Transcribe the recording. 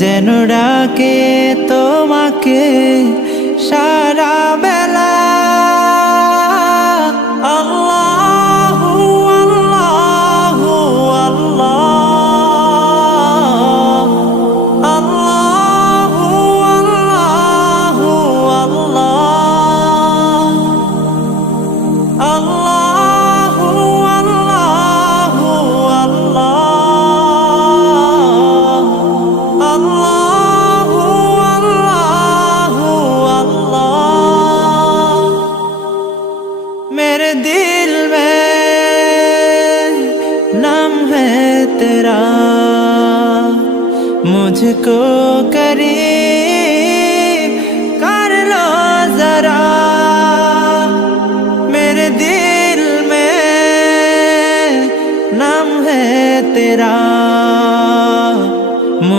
যেন ডাকে তোমাকে সারা বেলা। আল্লাহু আল্লাহু আল্লাহ, আল্লাহু আল্লাহু আল্লাহ, আল্লাহু আল্লাহু আল্লাহ, আল্লাহু আল্লাহু আল্লাহ। मेरे दिल में नाम है तेरा, मुझको करीब